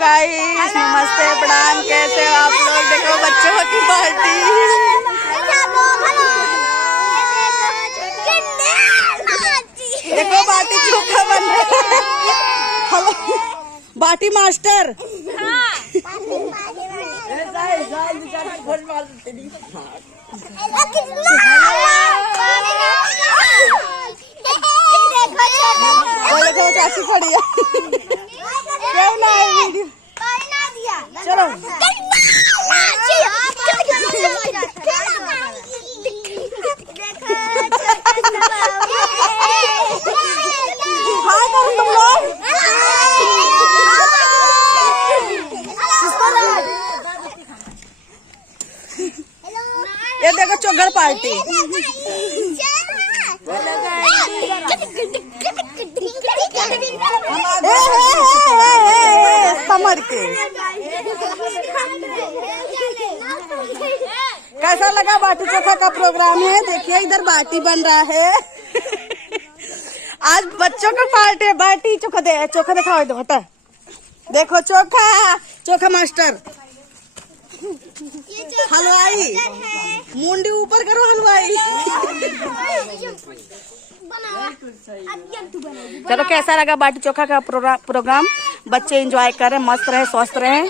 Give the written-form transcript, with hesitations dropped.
Guys, नमस्ते, प्रणाम। कैसे हो आप लोग? देखो बच्चों की पार्टी। देखो बाटी चोखा बन रहा है। हेलो बाटी मास्टर। चाची खड़ी है। क्यों ना है वीडियो? चलो हाँ करो तुम लोग। ये देखो चोगर पार्टी। समर के कैसा लगा? बाटी चोखा का प्रोग्राम है। देखिए इधर बाटी बन रहा है। आज बच्चों का पार्टी है। बाटी चोखा चोखा दिखाओ इधर। हटा देखो चोखा, चोखा मास्टर। हलवाई मुंडी ऊपर करो हलवाई। चलो कैसा लगा बाटी चोखा का प्रोग्राम? बच्चे एंजॉय करें, मस्त रहे, स्वस्थ रहे।